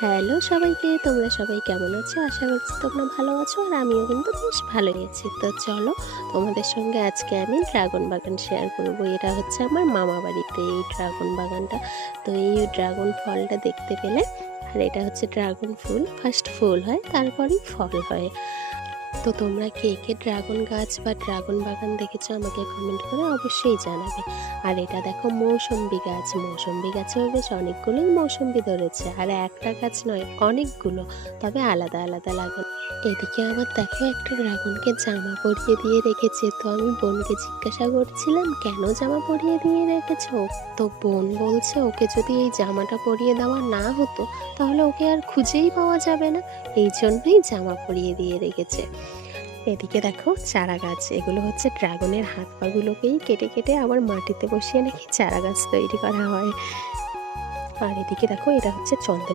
Hello সবাইকে, তোমরা সবাই কেমন আছো? আশা করছি তোমরা ভালো আছো, আর আমিও কিন্তু বেশ ভালোই আছি। তো চলো, তোমাদের সঙ্গে আজকে আমি ড্রাগন বাগান শেয়ার করব। এটা হচ্ছে আমার মামা বাড়িতে এই ড্রাগন বাগানটা। তো এই ড্রাগন ফলটা দেখতে পেলে, আর এটা হচ্ছে ড্রাগন ফুল। ফার্স্ট ফুল হয়, তারপরেই ফল হয়। তো তোমরা কে কে ড্রাগন গাছ বা ড্রাগন বাগান দেখেছো আমাকে কমেন্ট করে অবশ্যই জানাবে। আর এটা দেখো মৌসম্বি গাছ, মৌসম্বি গাছেও বেশ অনেকগুলোই মৌসম্বি ধরেছে, আর একটা গাছ নয়, অনেকগুলো, তবে আলাদা আলাদা লাগানো। এদিকে আবার দেখো একটা ড্রাগনকে জামা পরিয়ে দিয়ে রেখেছে। তো আমি বোনকে জিজ্ঞাসা করছিলাম কেন জামা পরিয়ে দিয়ে রেখেছো। তো বোন বলছে ওকে যদি এই জামাটা পরিয়ে দেওয়া না হতো তাহলে ওকে আর খুঁজেই পাওয়া যাবে না, এই জন্যই জামা পরিয়ে দিয়ে রেখেছে। এদিকে দেখো চারা গাছ, এগুলো হচ্ছে ড্রাগনের হাত পাগুলোকেই কেটে কেটে আবার মাটিতে বসিয়ে নাকি চারা গাছ তৈরি করা হয়। আর এদিকে দেখো এটা হচ্ছে চন্দ্র